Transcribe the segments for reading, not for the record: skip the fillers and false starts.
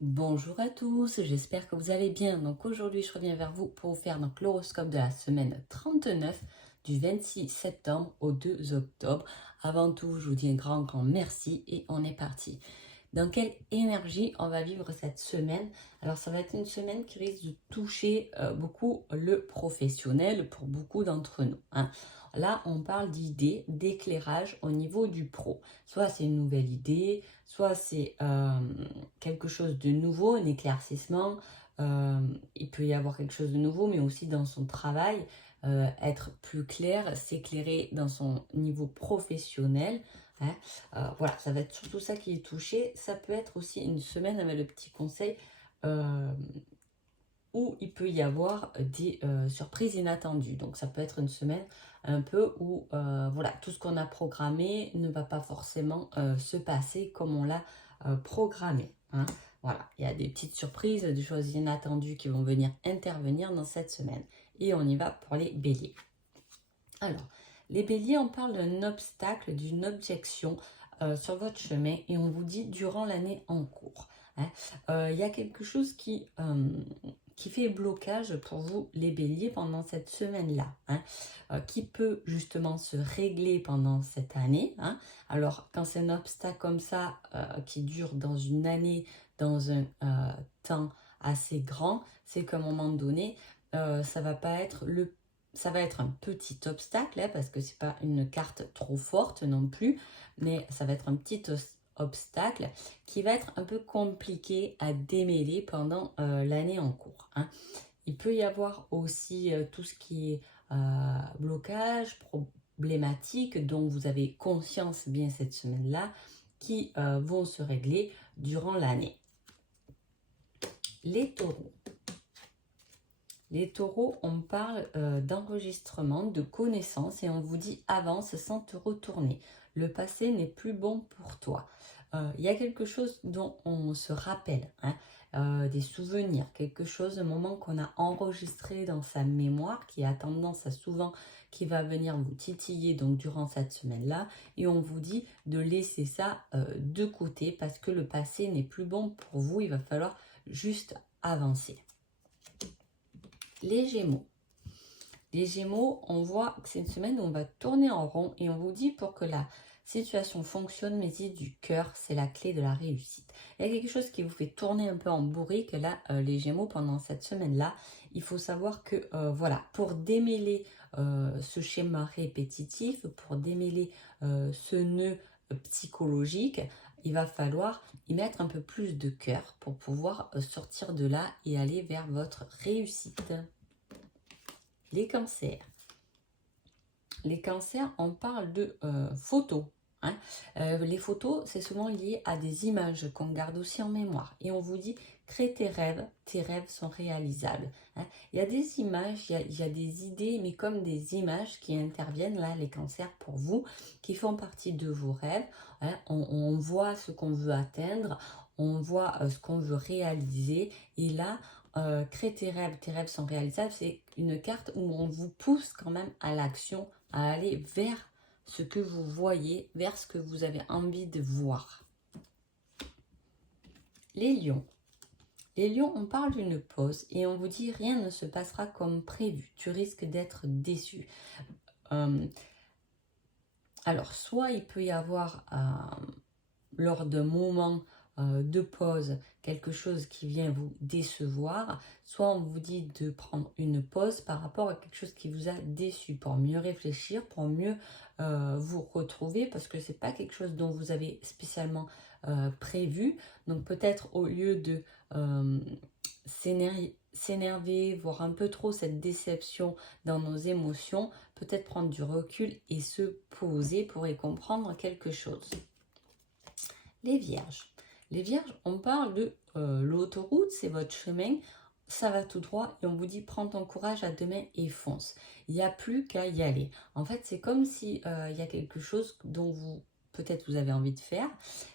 Bonjour à tous, j'espère que vous allez bien. Donc aujourd'hui, je reviens vers vous pour vous faire l'horoscope de la semaine 39 du 26 septembre au 2 octobre. Avant tout, je vous dis un grand merci et on est parti. Dans quelle énergie on va vivre cette semaine? Alors ça va être une semaine qui risque de toucher beaucoup le professionnel pour beaucoup d'entre nous, hein. Là, on parle d'idées, d'éclairage au niveau du pro. Soit c'est une nouvelle idée, soit c'est quelque chose de nouveau, un éclaircissement. Il peut y avoir quelque chose de nouveau, mais aussi dans son travail, être plus clair, s'éclairer dans son niveau professionnel, hein. Voilà, ça va être surtout ça qui est touché. Ça peut être aussi une semaine avec le petit conseil euh, où il peut y avoir des surprises inattendues. Donc ça peut être une semaine un peu où voilà, tout ce qu'on a programmé ne va pas forcément se passer comme on l'a programmé, hein. Voilà, il y a des petites surprises, des choses inattendues qui vont venir intervenir dans cette semaine. Et on y va pour les béliers. Alors, les béliers, on parle d'un obstacle, d'une objection sur votre chemin et on vous dit durant l'année en cours, hein. Il y a quelque chose qui fait blocage pour vous, les béliers, pendant cette semaine-là, hein, qui peut justement se régler pendant cette année, hein. Alors, quand c'est un obstacle comme ça qui dure dans une année, dans un temps assez grand, c'est qu'à un moment donné, ça va pas être ça va être un petit obstacle, hein, parce que c'est pas une carte trop forte non plus, mais ça va être un petit obstacle qui va être un peu compliqué à démêler pendant l'année en cours, hein. Il peut y avoir aussi tout ce qui est blocage, problématique dont vous avez conscience bien cette semaine-là, qui vont se régler durant l'année. Les taureaux. Les taureaux, on parle d'enregistrement, de connaissances et on vous dit avance sans te retourner. Le passé n'est plus bon pour toi. Il y a quelque chose dont on se rappelle, hein, des souvenirs, quelque chose, un moment qu'on a enregistré dans sa mémoire qui a tendance à souvent, qui va venir vous titiller donc durant cette semaine-là et on vous dit de laisser ça de côté parce que le passé n'est plus bon pour vous, il va falloir juste avancer. Les Gémeaux. Les Gémeaux, on voit que c'est une semaine où on va tourner en rond et on vous dit pour que la situation fonctionne, mettez du cœur, c'est la clé de la réussite. Il y a quelque chose qui vous fait tourner un peu en bourrique là, les Gémeaux, pendant cette semaine-là. Il faut savoir que voilà, pour démêler ce schéma répétitif, pour démêler ce nœud psychologique, il va falloir y mettre un peu plus de cœur pour pouvoir sortir de là et aller vers votre réussite. Les cancers. Les cancers, on parle de photos, hein. Les photos, c'est souvent lié à des images qu'on garde aussi en mémoire. Et on vous dit, crée tes rêves sont réalisables, hein. Il y a des images, il y a des idées, mais comme des images qui interviennent, là, les cancers pour vous, qui font partie de vos rêves, hein. On voit ce qu'on veut atteindre, on voit ce qu'on veut réaliser. Et là, crée tes rêves sont réalisables, c'est une carte où on vous pousse quand même à l'action, à aller vers ce que vous voyez, vers ce que vous avez envie de voir. Les lions. Les lions, on parle d'une pause et on vous dit rien ne se passera comme prévu. Tu risques d'être déçu. Alors, soit il peut y avoir lors d'un moment de pause quelque chose qui vient vous décevoir, soit on vous dit de prendre une pause par rapport à quelque chose qui vous a déçu pour mieux réfléchir, pour mieux vous retrouver, parce que c'est pas quelque chose dont vous avez spécialement prévu. Donc peut-être au lieu de s'énerver, voir un peu trop cette déception dans nos émotions, peut-être prendre du recul et se poser pour y comprendre quelque chose. Les vierges. Les vierges, on parle de l'autoroute, c'est votre chemin, ça va tout droit et on vous dit prends ton courage à deux mains et fonce. Il n'y a plus qu'à y aller. En fait, c'est comme si il y a quelque chose dont peut-être vous avez envie de faire,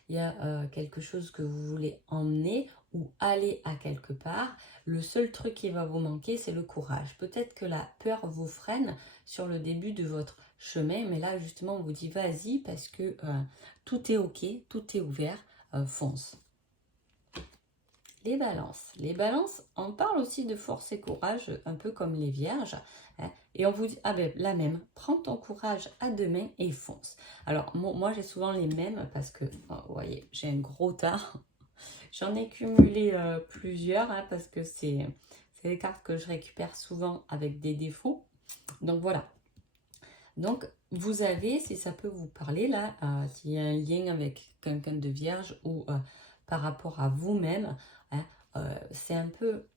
il y a quelque chose que vous voulez emmener ou aller à quelque part. Le seul truc qui va vous manquer, c'est le courage. Peut-être que la peur vous freine sur le début de votre chemin, mais là justement on vous dit vas-y parce que tout est ok, tout est ouvert, fonce. Les balances. Les balances, on parle aussi de force et courage, un peu comme les vierges. Hein, et on vous dit, ah ben la même, prends ton courage à deux mains et fonce. Alors moi j'ai souvent les mêmes parce que, vous voyez, j'ai un gros tas. J'en ai cumulé plusieurs hein, parce que c'est des cartes que je récupère souvent avec des défauts. Donc voilà. Donc vous avez, si ça peut vous parler là, s'il y a un lien avec quelqu'un de vierge ou par rapport à vous-même, hein, c'est un peu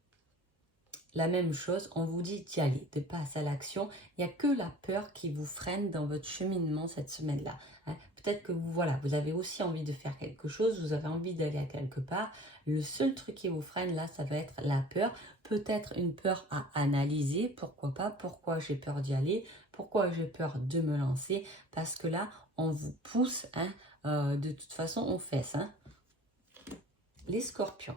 la même chose. On vous dit d'y aller, de passer à l'action. Il n'y a que la peur qui vous freine dans votre cheminement cette semaine-là. Hein. Peut-être que voilà, vous avez aussi envie de faire quelque chose, vous avez envie d'aller à quelque part. Le seul truc qui vous freine là, ça va être la peur. Peut-être une peur à analyser, pourquoi pas, pourquoi j'ai peur d'y aller, pourquoi j'ai peur de me lancer. Parce que là, on vous pousse, hein, de toute façon, on fait ça. Hein. Les scorpions.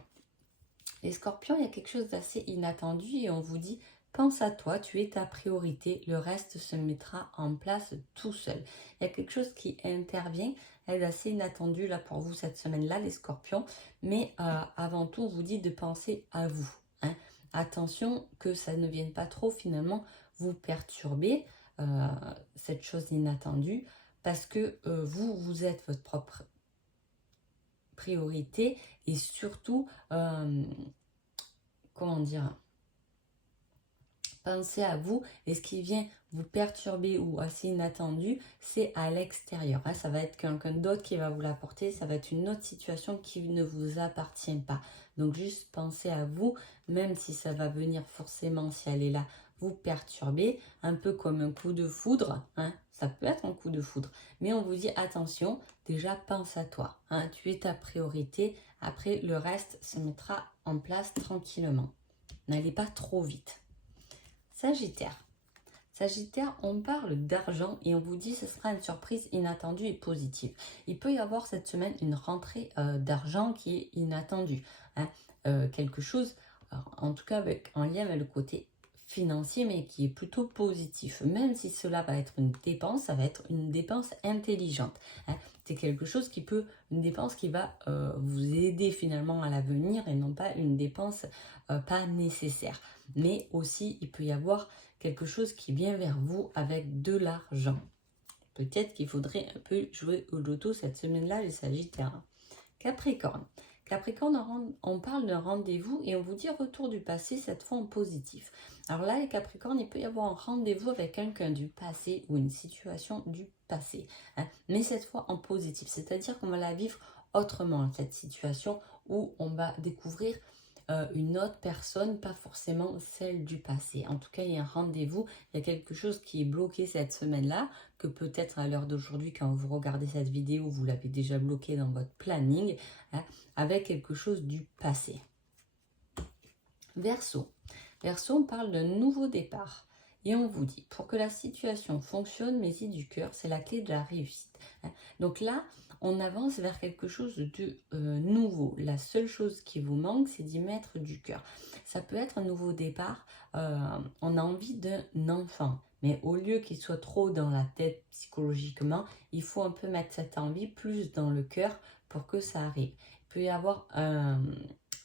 Les scorpions, il y a quelque chose d'assez inattendu et on vous dit, pense à toi, tu es ta priorité, le reste se mettra en place tout seul. Il y a quelque chose qui intervient, elle est assez inattendue là pour vous cette semaine-là, les scorpions, mais avant tout, on vous dit de penser à vous. Hein. Attention que ça ne vienne pas trop finalement vous perturber, cette chose inattendue, parce que vous êtes votre propre priorité et surtout, comment dire, pensez à vous et ce qui vient vous perturber ou assez inattendu, c'est à l'extérieur. Hein, ça va être quelqu'un d'autre qui va vous l'apporter, ça va être une autre situation qui ne vous appartient pas. Donc juste pensez à vous, même si ça va venir forcément, si elle est là, vous perturber, un peu comme un coup de foudre, hein, ça peut être un coup de foudre, mais on vous dit attention, déjà pense à toi, hein, tu es ta priorité, après le reste se mettra en place tranquillement. N'allez pas trop vite. Sagittaire. Sagittaire, on parle d'argent et on vous dit que ce sera une surprise inattendue et positive. Il peut y avoir cette semaine une rentrée d'argent qui est inattendue. Hein. Quelque chose, en tout cas en lien avec le côté financier, mais qui est plutôt positif. Même si cela va être une dépense, ça va être une dépense intelligente. Hein. C'est quelque chose qui peut, une dépense qui va vous aider finalement à l'avenir et non pas une dépense pas nécessaire. Mais aussi, il peut y avoir quelque chose qui vient vers vous avec de l'argent. Peut-être qu'il faudrait un peu jouer au loto cette semaine-là, les Sagittaires. Capricorne. Capricorne, on parle d'un rendez-vous et on vous dit retour du passé, cette fois en positif. Alors là, les Capricornes, il peut y avoir un rendez-vous avec quelqu'un du passé ou une situation du passé. Hein, mais cette fois en positif, c'est-à-dire qu'on va la vivre autrement, cette situation où on va découvrir une autre personne, pas forcément celle du passé. En tout cas, il y a un rendez-vous, il y a quelque chose qui est bloqué cette semaine-là, que peut-être à l'heure d'aujourd'hui, quand vous regardez cette vidéo, vous l'avez déjà bloqué dans votre planning, hein, avec quelque chose du passé. Verseau. Verseau, on parle d'un nouveau départ. Et on vous dit, pour que la situation fonctionne, mes idées du cœur, c'est la clé de la réussite. Hein. Donc là, on avance vers quelque chose de nouveau. La seule chose qui vous manque, c'est d'y mettre du cœur. Ça peut être un nouveau départ. On a envie d'un enfant. Mais au lieu qu'il soit trop dans la tête psychologiquement, il faut un peu mettre cette envie plus dans le cœur pour que ça arrive. Il peut y avoir un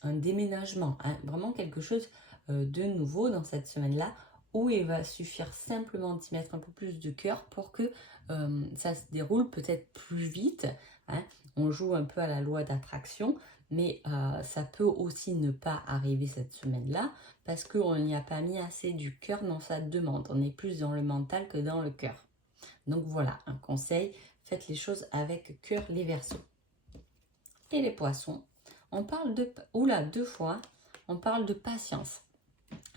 déménagement, hein, vraiment quelque chose de nouveau dans cette semaine-là où il va suffire simplement d'y mettre un peu plus de cœur pour que ça se déroule peut-être plus vite. Hein. On joue un peu à la loi d'attraction, mais ça peut aussi ne pas arriver cette semaine-là parce qu'on n'y a pas mis assez du cœur dans sa demande. On est plus dans le mental que dans le cœur. Donc voilà, un conseil, faites les choses avec cœur les Verseaux. Et les Poissons, on parle de... Oula, deux fois, on parle de patience.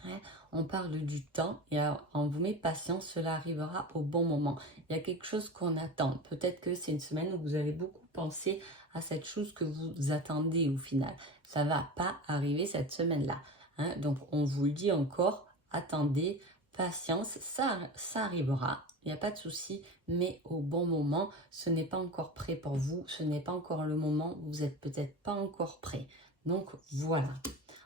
Hein, on parle du temps et on vous met patience, cela arrivera au bon moment. Il y a quelque chose qu'on attend. Peut-être que c'est une semaine où vous allez beaucoup penser à cette chose que vous attendez au final. Ça ne va pas arriver cette semaine-là. Hein, donc on vous le dit encore, attendez, patience, ça arrivera. Il n'y a pas de souci, mais au bon moment, ce n'est pas encore prêt pour vous. Ce n'est pas encore le moment, vous n'êtes peut-être pas encore prêt. Donc voilà.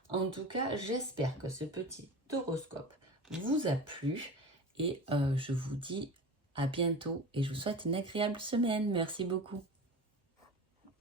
En tout cas, j'espère que ce petit horoscope vous a plu et je vous dis à bientôt et je vous souhaite une agréable semaine. Merci beaucoup.